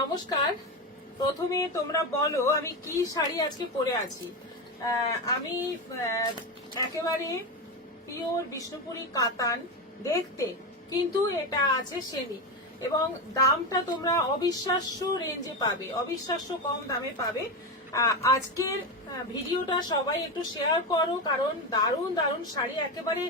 নমস্কার। প্রথমে তোমরা বলো আমি কি শাড়ি আজকে পরে আছি। আমি একেবারে পিওর বিষ্ণুপুরি কাতান দেখতে, কিন্তু এটা আছে সেমি, এবং দামটা তোমরা অবিশ্বাস্য রেঞ্জে পাবে, অবিশ্বাস্য কম দামে পাবে। আজকের ভিডিওটা সবাই একটু শেয়ার করো, কারণ দারুণ দারুণ শাড়ি একেবারে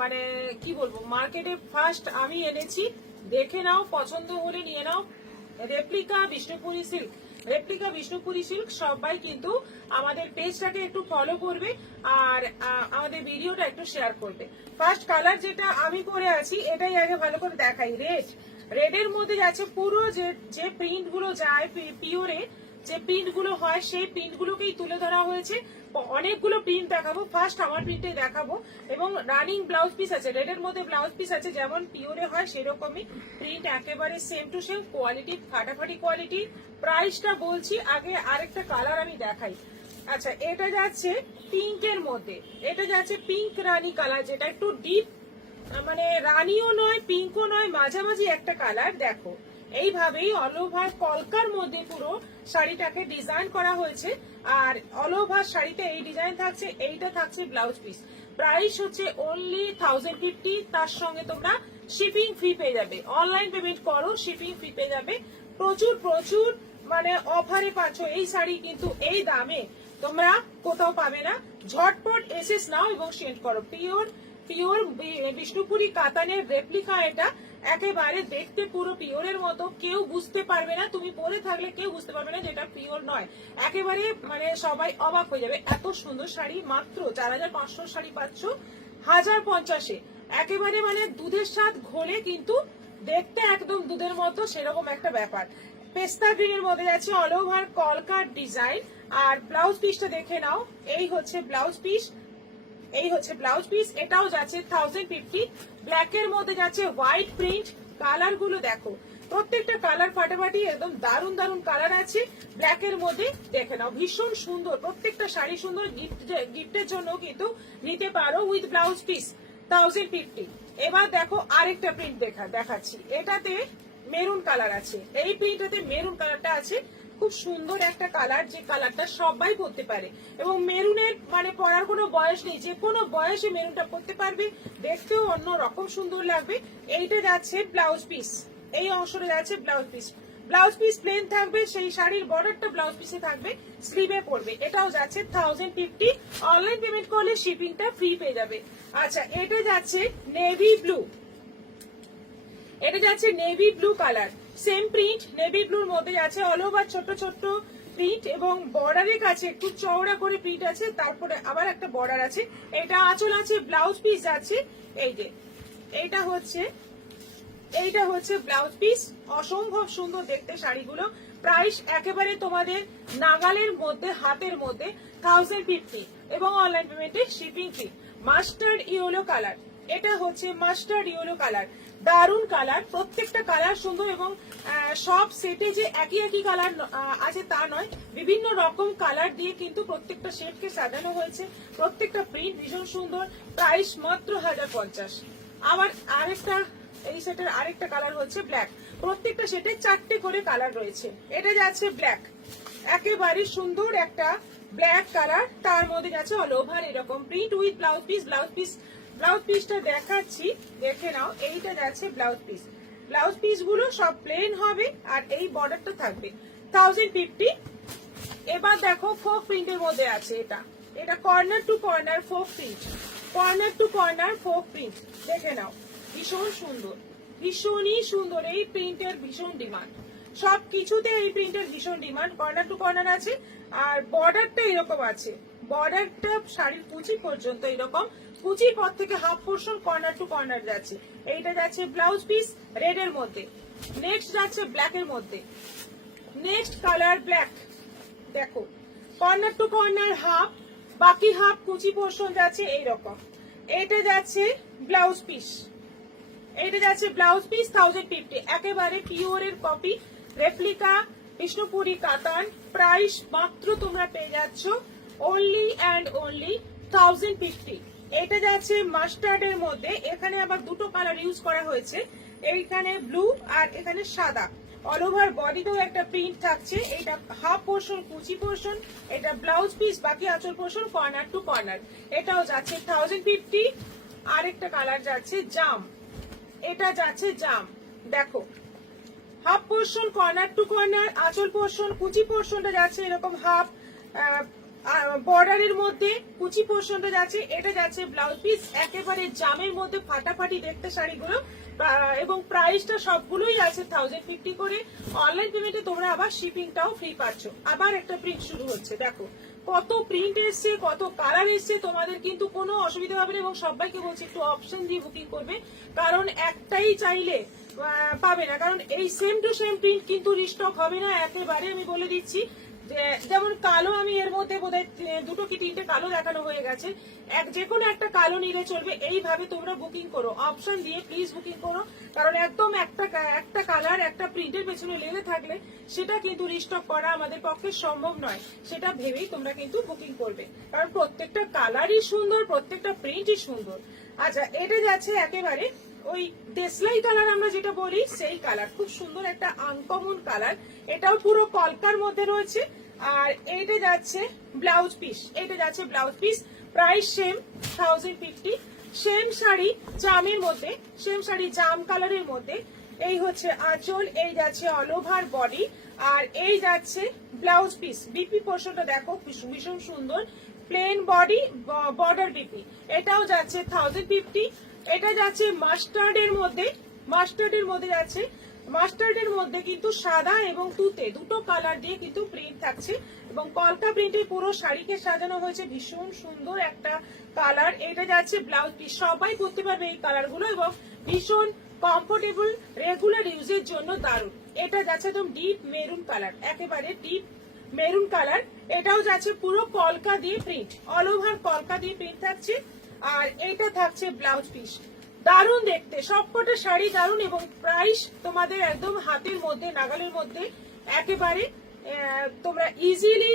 মানে কি বলবো, মার্কেটে ফার্স্ট আমি এনেছি। দেখে নাও, পছন্দ হলে নিয়ে নাও। Replica Bishnupuri silk, replica Bishnupuri silk সবাই কিন্তু আমাদের পেজটাকে একটু ফলো করবে আর আমাদের ভিডিওটা একটু শেয়ার করবে। ফার্স্ট কালার যেটা আমি পরে আছি এটাই আগে ভালো করে দেখাই। রেডের মধ্যে যাচ্ছে পুরো যে প্রিন্ট গুলো যায় পিওরে, যে প্রিন্ট গুলো হয় সেই প্রিন্ট গুলোকেই তুলে ধরা হয়েছে। অনেকগুলো প্রিন্ট দেখাবো, ফার্স্ট আমার প্রিন্টে দেখাবো। এবং রানিং ব্লাউজ পিস আছে, রেডের মধ্যে ব্লাউজ পিস আছে, যেমন পিওরে হয় সেরকমই প্রিন্ট, একেবারে সেম টু সেম কোয়ালিটি, ফাটাফাটি কোয়ালিটি। প্রাইসটা বলছি আগে, আরেকটা কালার আমি দেখাই। আচ্ছা, এটা যাচ্ছে পিঙ্কের মধ্যে, এটা যাচ্ছে পিঙ্ক রানী কালার, যেটা একটু ডিপ, মানে রানীও নয় পিঙ্কও নয়, মাঝামাঝি একটা কালার। দেখো এইভাবেই অল ওভার কলকার মধ্যে পুরো শাড়িটাকে ডিজাইন করা হয়েছে। আর অল ওভার শাড়িতে এই ডিজাইন থাকছে, এইটা থাকছে ব্লাউজ পিস। প্রাইস হচ্ছে অনলি 1050। তার সঙ্গে তোমরা শিপিং ফি পেয়ে যাবে, অনলাইন পেমেন্ট করো, শিপিং ফি পেয়ে যাবে। প্রচুর প্রচুর মানে অফারে পাচ্ছ এই শাড়ি, কিন্তু এই দামে তোমরা কোথাও পাবে না। ঝটপট এসএস নাও এবং সেন্ড করো। পিওর পিওর বিষ্ণুপুরি কাতানের রেপ্লিকা, এটা একেবারে দেখতে পুরো পিওরের মতো, কেউ বুঝতে পারবে না, তুমি পরে থাকলে কেউ বুঝতে পারবে না যেটা পিওর নয়। একেবারে মানে সবাই অবাক হয়ে যাবে, এত সুন্দর শাড়ি মাত্র 4500 শাড়ি পাচ্ছ 1050-এ। একেবারে মানে দুধের স্বাদ ঘোলে, কিন্তু দেখতে একদম দুধের মতো, সেরকম একটা ব্যাপার। পেস্তা গ্রিনের মধ্যে যাচ্ছে অল ওভার কলকার ডিজাইন। আর ব্লাউজ পিসটা দেখে নাও, এই হচ্ছে ব্লাউজ পিস, এই হচ্ছে ব্লাউজ পিস। এটাও যাচ্ছে 1050। ব্ল্যাকের মধ্যে যাচ্ছে হোয়াইট প্রিন্ট। কালার গুলো দেখো, প্রত্যেকটা কালার ফাটাফাটি, একদম দারুণ দারুণ কালার আছে। ব্ল্যাকের মধ্যে দেখে নাও, ভীষণ সুন্দর, প্রত্যেকটা শাড়ি সুন্দর। গিফটের জন্য কিন্তু নিতে পারো উইথ ব্লাউজ পিস 1050। এবার দেখো আরেকটা প্রিন্ট দেখাচ্ছি। এটাতে মেরুন কালার আছে, এই প্রিন্টটাতে মেরুন কালারটা আছে, খুব সুন্দর একটা কালার, যে কালারটা সবাই পরতে পারে। এবং মেরুনের মানে পরার কোনো বয়স নেই, যে কোনো বয়সে মেরুনটা পরতে পারবে, দেখতেও অন্য রকম সুন্দর লাগবে। এইটা যাচ্ছে ব্লাউজ পিস, এই অংশটা যাচ্ছে blouse piece. Blouse piece plane থাকবে, সেই শাড়ির বর্ডারটা ব্লাউজ পিসে থাকবে, স্লিভে পড়বে। এটাও যাচ্ছে 1050। অনলাইন পেমেন্ট করলে শিপিংটা ফ্রি পেয়ে যাবে। আচ্ছা, এটা যাচ্ছে নেভি ব্লু, এটা যাচ্ছে navy blue colour, same print, navy ব্লুর মধ্যে যাচ্ছে অল ওভার ছোট ছোট প্রিন্ট, এবং বর্ডারের কাছে একটু চওড়া করে প্রিন্ট আছে, তারপরে আবার একটা বর্ডার আছে। এটা আঁচল আছে, ব্লাউজ পিস আছে এই যে, এইটা হচ্ছে ব্লাউজ পিস। অসম্ভব সুন্দর দেখতে শাড়িগুলো। প্রাইস একেবারে তোমাদের নাগালের মধ্যে, হাতের মধ্যে 1050, এবং অনলাইন পেমেন্টে শিপিং ফি। মাস্টার্ড ইয়েলো কালার, এটা হচ্ছে মাস্টার্ড ইয়েলো কালার, দারুন কালার, প্রত্যেকটা কালার সুন্দর। এবং সব সেটে যে একই একই কালার আছে তা নয়, বিভিন্ন রকম কালার দিয়ে কিন্তু প্রত্যেকটা সেটকে সাজানো হয়েছে। প্রত্যেকটা প্রিন্ট ভীষণ সুন্দর। প্রাইস মাত্র 1050। আবার আরেকটা, এই সেটের আরেকটা কালার হচ্ছে ব্ল্যাক। প্রত্যেকটা সেটে 4টে করে কালার রয়েছে। এটা যাচ্ছে ব্ল্যাক, একেবারে সুন্দর একটা ব্ল্যাক কালার, তার মধ্যে যাচ্ছে অল ওভার এরকম print with blouse piece. Blouse পিসটা দেখাচ্ছি, দেখে নাও। এইটা যাচ্ছে ব্লাউজ পিস, ব্লাউজ পিস গুলো সব প্লেন হবে, আর এই বর্ডারটা থাকবে 1050। এবার দেখো ফোক প্রিন্টের মধ্যে আছে, এটা corner to corner folk print, corner to corner folk print, দেখে নাও, ভীষণ সুন্দর, ভীষণই সুন্দর। এই প্রিন্টের ভীষণ ডিমান্ড, সব কিছুতে এই প্রিন্টের ভীষণ ডিমান্ড। কর্নার টু কর্নার আছে, আর বর্ডারটা এরকম আছে, বর্ডারটা শাড়ির কুচি পর্যন্ত এরকম, কুচির পর থেকে half portion corner to corner যাচ্ছে। এইটা যাচ্ছে ব্লাউজ পিস রেডের মধ্যে। নেক্সট যাচ্ছে ব্ল্যাকের মধ্যে, নেক্সট কালার ব্ল্যাক। দেখো কর্নার টু কর্নার হাফ, বাকি হাফ কুচি পোর্শন যাচ্ছে এইরকম। এটা যাচ্ছে ব্লাউজ পিস, এটা যাচ্ছে ব্লাউজ পিস 1050। একেবারে পিওরের কপি, রেপ্লিকা বিষ্ণুপুরি কাতান। প্রাইস মাত্র তোমরা পেয়ে যাচ্ছ অনলি অ্যান্ড অনলি 1050। এটা যাচ্ছে মাস্টার্ডের মধ্যে, এখানে আবার দুটো কালার ইউজ করা হয়েছে, এইখানে ব্লু আর এখানে সাদা। অল ওভার বডিতেও একটা প্রিন্ট থাকছে। এটা হাফ পোর্শন কুচি পোর্শন, এটা ব্লাউজ পিস, বাকি আঁচল পোর্শন কর্নার টু কর্নার। এটাও যাচ্ছে 1050। আরেকটা কালার যাচ্ছে জাম, এটা যাচ্ছে জাম। দেখো half portion corner to corner, আঁচল পোর্শন কুচি পোর্শনটা যাচ্ছে এরকম হাফ বর্ডারের মধ্যে, কুচি পোর্শনটা যাচ্ছে, এটা যাচ্ছে ব্লাউজ পিস। একেবারে জামের মধ্যে ফাটাফাটি দেখতে শাড়িগুলো, এবং প্রাইসটা সবগুলোই আছে 1050 করে। অনলাইন পেমেন্টে তোমরা আবার শিপিংটাও ফ্রি পাচ্ছ। আবার একটা প্রিন্ট শুরু হচ্ছে, দেখো কত প্রিন্ট এসছে, কত কালার এসছে, তোমাদের কিন্তু কোনো অসুবিধা হবে না। এবং সবাইকে বলছি একটু অপশন দিয়ে বুকিং করবে, কারণ একটাই চাইলে পাবে না, কারণ এই সেম টু সেম প্রিন্ট কিন্তু রিস্টক হবে না একেবারে, আমি বলে দিচ্ছি। যেমন কালো আমি এর মধ্যে বোধহয় দুটো কি তিনটে কালো দেখানো হয়ে গেছে, যে কোনো একটা কালো নিলে চলবে। এইভাবে তোমরা বুকিং করো, অপশন দিয়ে প্লিজ বুকিং করো, কারণ একদম একটা কালার একটা প্রিন্টের পেছনে লেগে থাকলে সেটা কিন্তু রিস্টক করা আমাদের পক্ষে সম্ভব নয়। সেটা ভেবেই তোমরা কিন্তু বুকিং করবে, কারণ প্রত্যেকটা কালারই সুন্দর, প্রত্যেকটা প্রিন্টই সুন্দর। আচ্ছা, এটা যাচ্ছে একেবারে ওই দেশলাই কালার আমরা যেটা বলি সেই কালার, খুব সুন্দর একটা আনকমন কালার। এটাও পুরো কলকার মধ্যে রয়েছে। আর এইটা যাচ্ছে ব্লাউজ পিস, এটা যাচ্ছে blouse piece, price same 1050। Same sari জামের মধ্যে, সেম শাড়ি জাম কালারের মধ্যে। এই হচ্ছে আঁচল, এই যাচ্ছে অল ওভার বডি, আর এই যাচ্ছে ব্লাউজ পিস। বিপি পোর্শনটা দেখো ভীষণ সুন্দর, প্লেন বডি বর্ডার বিপি। এটাও যাচ্ছে 1050। এটা যাচ্ছে মাস্টার্ডের মধ্যে, মাস্টার্ডের মধ্যে যাচ্ছে, মাস্টার্ডের মধ্যে কিন্তু সাদা এবং তুতে দুটো কালার দিয়ে কিন্তু প্রিন্ট থাকছে, এবং কলকা প্রিন্টে পুরো শাড়িকে সাজানো হয়েছে। ভীষণ সুন্দর একটা কালার। এটা যাচ্ছে ব্লাউজ পিস, সবাই পরতে পারবে এই কালারগুলো, এবং ভীষণ কমফোর্টেবল, রেগুলার ইউজের জন্য দারুণ। এটা যাচ্ছে একদম ডিপ মেরুন কালার, একেবারে ডিপ মেরুন কালার। এটাও যাচ্ছে পুরো কলকা দিয়ে প্রিন্ট, অল ওভার কলকা দিয়ে প্রিন্ট থাকছে। আর এটা থাকছে ব্লাউজ পিস। দারুণ দেখতে, সবকটা শাড়ি দারুণ, এবং প্রাইস তোমাদের একদম হাতের মধ্যে, নাগালের মধ্যে, একেবারে তোমরা ইজিলি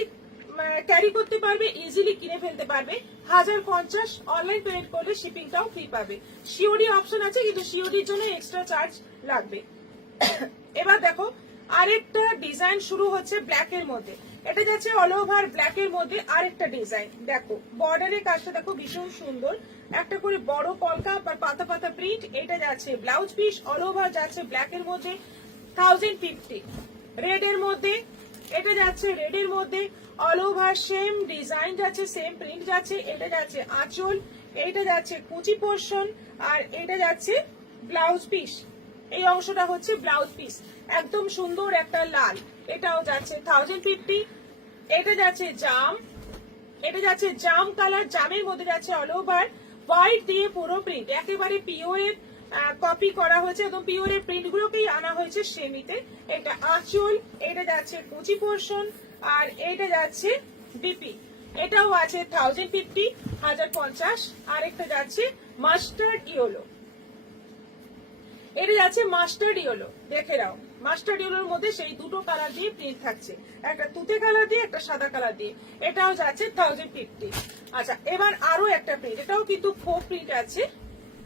ক্যারি করতে পারবে, ইজিলি কিনে ফেলতে পারবে। 1050 অনলাইন পেমেন্ট করলে শিপিংটাও ফ্রি পাবে। সিওডি অপশন আছে, কিন্তু সিওডির জন্য এক্সট্রা চার্জ লাগবে। এবার দেখো আরেকটা ডিজাইন শুরু হচ্ছে ব্ল্যাকের মধ্যে। এটা যাচ্ছে অল ওভার ব্ল্যাকের মধ্যে আরেকটা ডিজাইন। দেখো বর্ডারের কাজটা দেখো ভীষণ সুন্দর, একটা করে বড় কলকা বা পাতা পাতা প্রিন্ট। এটা যাচ্ছে ব্লাউজ পিস, অল ওভার যাচ্ছে ব্ল্যাকের মধ্যে 1050। রেড এর মধ্যে, এটা যাচ্ছে রেড এর মধ্যে অল ওভার সেম ডিজাইন যাচ্ছে, সেম প্রিন্ট যাচ্ছে। এটা যাচ্ছে আঁচল, এটা যাচ্ছে কুচি পোর্শন, আর এটা যাচ্ছে ব্লাউজ পিস। এই অংশটা হচ্ছে ব্লাউজ পিস, একদম সুন্দর একটা লাল। এটাও যাচ্ছে 1050। এটা যাচ্ছে জাম, এটা যাচ্ছে জাম কালার, জামের মধ্যে যাচ্ছে অল ওভার হোয়াইট দিয়ে পুরো প্রিন্ট, একেবারে পিওরের কপি করা হয়েছে, একদম পিওরের প্রিন্ট গুলোকেই আনা হয়েছে সেমিতে। এটা আঁচল, এটা যাচ্ছে কুচি পোর্শন, আর এটা যাচ্ছে বিপি। এটাও আছে 1050, 1050। আরেকটা যাচ্ছে মাস্টার্ড ইয়েলো, এটা যাচ্ছে মাস্টার্ড ইয়েলো। দেখে নাও, মাস্টার্ড ইয়েলোর মধ্যে সেই দুটো কালার দিয়ে প্রিন্ট থাকছে, একটা তুতে কালার দিয়ে, একটা সাদা কালার দিয়ে। এটাও যাচ্ছে 1050। আচ্ছা, এবার আরো একটা প্রিন্ট, এটাও কিন্তু ফোক প্রিন্ট আছে,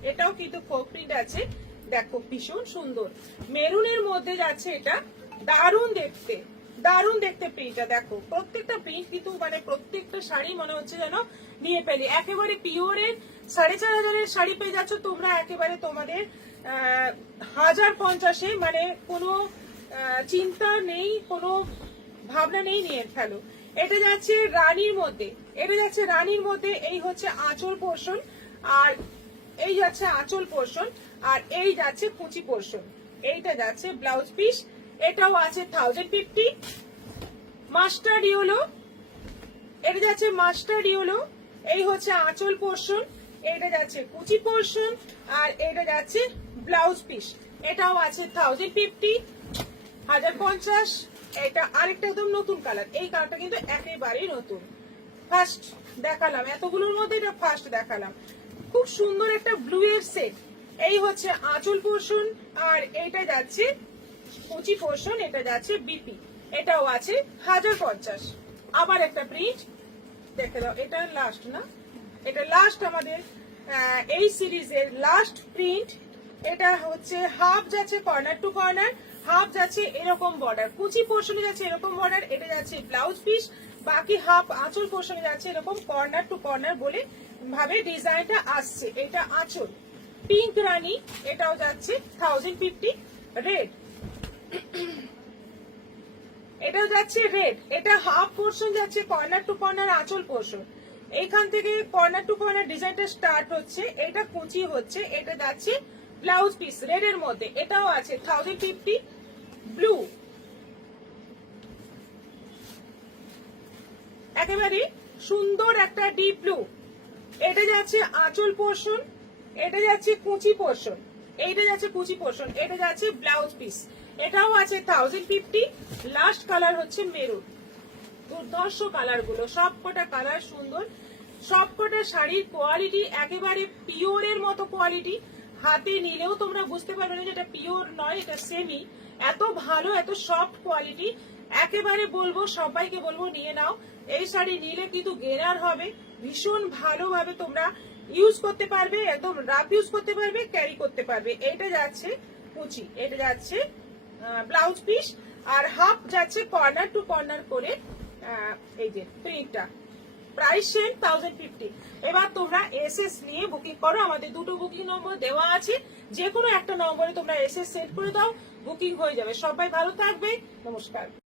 এটাও কিন্তু ফোক প্রিন্ট আছে। দেখো ভীষণ সুন্দর মেরুনের মধ্যে যাচ্ছে, এটা দারুণ দেখতে, দারুণ দেখতে প্রিন্টটা। দেখো প্রত্যেকটা প্রিন্ট কিন্তু মানে প্রত্যেকটা শাড়ি মনে হচ্ছে যেন নিয়ে পেলে, একেবারে পিওরের 4500 শাড়ি পেয়ে যাচ্ছ তোমরা, একেবারে তোমাদের 1050-এ, মানে কোনো চিন্তা নেই, কোনো ভাবনা নেই, নিয়ে ফেলো। এটা যাচ্ছে রানীর মধ্যে, এটা যাচ্ছে রানীর মধ্যে। এই হচ্ছে আঁচল পোর্শন, আর এই যাচ্ছে আঁচল পোর্শন, আর এই যাচ্ছে কুচি পোর্শন। এইটা যাচ্ছে ব্লাউজ পিস, এটাও আছে 1050। মাস্টার্ড ইয়েলো, এটা যাচ্ছে মাস্টার্ড ইয়েলো। এই হচ্ছে আঁচল পোর্শন, এটা যাচ্ছে কুচি পোর্শন, আর এটা যাচ্ছে ব্লাউজ পিস। এটাও আছে 1050, 1050। এটা আরেকটা একদম নতুন কালার, এই কালারটা কিন্তু একেবারেই নতুন, ফার্স্ট দেখালাম এতগুলোর মধ্যে, এটা ফার্স্ট দেখালাম। খুব সুন্দর একটা ব্লু এর সেট। এই হচ্ছে আঁচল পোর্শন, আর এটা যাচ্ছে কুচি পোর্শন, এটা যাচ্ছে বিপি। এটাও আছে 1050। আবার একটা প্রিন্ট দেখে দাও, এটা লাস্ট না, এটা লাস্ট আমাদের এই সিরিজের লাস্ট প্রিন্ট। এটা হচ্ছে হাফ যাচ্ছে কর্নার টু কর্নার, হাফ যাচ্ছে এরকম বর্ডার, কুচি পোর্শনে যাচ্ছে এরকম বর্ডার, এটা যাচ্ছে ব্লাউজ পিস, বাকি হাফ আঁচল পোর্শনে যাচ্ছে এরকম কর্নার টু কর্নার বলে ভাবে ডিজাইনটা আসছে। এটা আঁচল পিঙ্ক রানী, এটাও যাচ্ছে 1050। রেড, এটাও যাচ্ছে রেড, এটা হাফ পোর্শন যাচ্ছে কর্নার টু কর্নার আঁচল পোর্শন, এইখান থেকে কর্নার টু কর্নার ডিজাইনটা স্টার্ট হচ্ছে, এটা কুচি হচ্ছে, এটা যাচ্ছে ব্লাউজ পিস রেড এর মধ্যে, এটাও আছে 1050। ব্লু, একেবারে সুন্দর একটা ডিপ ব্লু, এটা যাচ্ছে আঁচল পোর্শন, এটা যাচ্ছে কুচি পোর্শন, এইটা যাচ্ছে কুচি পোর্শন, এটা যাচ্ছে ব্লাউজ পিস, এটাও আছে 1050। লাস্ট কালার হচ্ছে মেরুন। দুর্ধর্ষ কালার গুলো, সবকটা কালার সুন্দর, সবকটা শাড়ির কোয়ালিটি একেবারে পিওরের মতো কোয়ালিটি, হাতে নিলেও তোমরা বুঝতে পারবে না যেটা পিওর নয়, এটা সেমি, এত ভালো এত সফট কোয়ালিটি। একেবারে বলবো, সবাইকে বলবো নিয়ে নাও, এই শাড়ি নিলে কিন্তু গেনার হবে, ভীষণ ভালোভাবে তোমরা ইউজ করতে পারবে, একদম রাফ ইউজ করতে পারবে, ক্যারি করতে পারবে। এটা যাচ্ছে কুচি, এটা যাচ্ছে ব্লাউজ পিস, আর হাফ যাচ্ছে কর্নার টু কর্নার করে এই যে প্রিন্টটা। Price same 1050। এবার তোমরা এসএস নিয়ে বুকিং করো, আমাদের দুটো বুকিং নম্বর দেওয়া আছে, যে কোনো একটা নম্বরে তোমরা এসএস সেট করে দাও, বুকিং হয়ে যাবে। সবাই ভালো থাকবে, নমস্কার।